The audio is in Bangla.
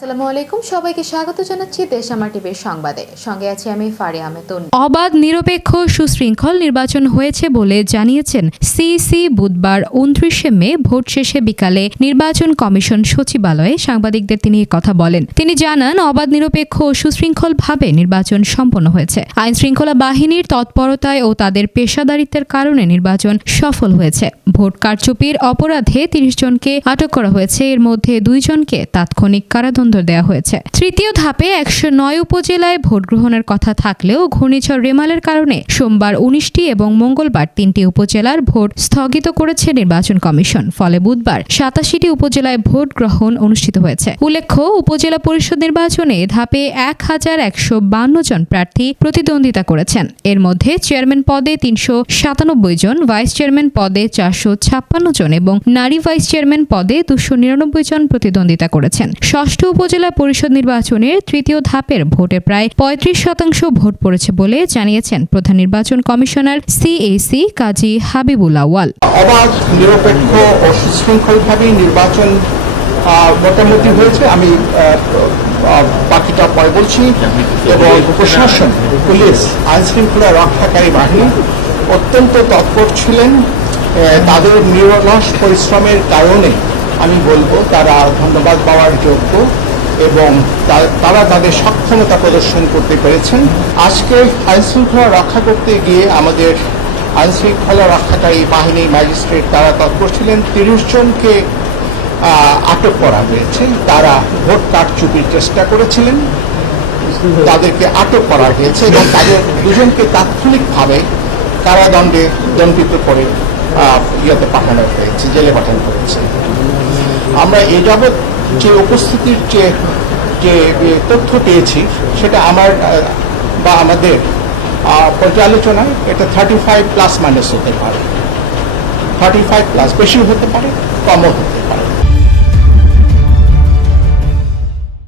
আসসালামু আলাইকুম। সবাইকে স্বাগত জানাচ্ছি দেশামা টিভির সংবাদে। সঙ্গে আছি আমি ফারি আহমেদ তনু। অবাধ, নিরপেক্ষ, সুশৃঙ্খল নির্বাচন হয়েছে বলে জানিয়েছেন সিইসি বুধবার উনত্রিশে মে ভোট শেষে বিকালে নির্বাচন কমিশন সচিবালয়ে। সাংবাদিকদের তিনি কথা বলেন। তিনি জানান, অবাধ, নিরপেক্ষ ও সুশৃঙ্খলভাবে নির্বাচন সম্পন্ন হয়েছে। আইন শৃঙ্খলা বাহিনীর তৎপরতায় ও তাদের পেশাদারিত্বের কারণে নির্বাচন সফল হয়েছে। ভোট কারচুপির অপরাধে তিরিশ জনকে আটক করা হয়েছে। এর মধ্যে দুইজনকে তাৎক্ষণিক কারাদণ্ড দেওয়া হয়েছে। তৃতীয় ধাপে একশো নয় উপজেলায় ভোট গ্রহণের কথা থাকলেও ঘূর্ণিঝড় রেমালের কারণে সোমবার উনিশটি এবং মঙ্গলবার তিনটি উপজেলার ভোট স্থগিত করেছে নির্বাচন কমিশন। ফলে বুধবার সাতাশিটি উপজেলায় ভোট গ্রহণ অনুষ্ঠিত হয়েছে। উল্লেখ্য, উপজেলা পরিষদ নির্বাচনে ধাপে এক হাজার একশো বান্ন জন প্রার্থী প্রতিদ্বন্দ্বিতা করেছেন। এর মধ্যে চেয়ারম্যান পদে তিনশো সাতানব্বই জন, ভাইস চেয়ারম্যান পদে চারশো ছাপ্পান্ন জন এবং নারী ভাইস চেয়ারম্যান পদে দুশো নিরানব্বই জন প্রতিদ্বন্দ্বিতা করেছেন। ষষ্ঠ উপজেলা পরিষদ নির্বাচনের তৃতীয় ধাপের ভোটে প্রায় পঁয়ত্রিশ শতাংশ ভোট পড়েছে বলে জানিয়েছেন প্রধান নির্বাচন কমিশনার সিএসি কাজী হাবিবুল আওয়াল অবাধ, নিরপেক্ষ ও সুশৃঙ্খলভাবেই নির্বাচন মোটামুটি হয়েছে। আমি বাকিটা পরে বলছি। এবং প্রশাসন, পুলিশ আইন শৃঙ্খলা রক্ষাকারী বাহিনী অত্যন্ত তৎপর ছিলেন। তাদের নিরলস পরিশ্রমের কারণে আমি বলব, তারা ধন্যবাদ পাওয়ার যোগ্য এবং তারা তাদের সক্ষমতা প্রদর্শন করতে পেরেছেন। আজকে আইন শৃঙ্খলা রক্ষা করতে গিয়ে আমাদের আইন শৃঙ্খলা রক্ষাকারী বাহিনী ম্যাজিস্ট্রেট তারা তৎপর ছিলেন। তিরিশ জনকে আটক করা হয়েছে। তারা ভোট কারচুপির চেষ্টা করেছিলেন। তাদেরকে আটক করা হয়েছে এবং তাদের দুজনকে তাৎক্ষণিকভাবে কারাদণ্ডে দণ্ডিত করে ইয়েতে পাঠানো হয়েছে, জেলে পাঠানো হয়েছে। আমরা এ যাবৎ যে উপস্থিতির যে যে তথ্য পেয়েছি, সেটা আমার বা আমাদের পর্যালোচনায় এটা থার্টি ফাইভ প্লাস মাইনাস হতে পারে। থার্টি ফাইভ প্লাস বেশি হতে পারে, কমও হতে পারে।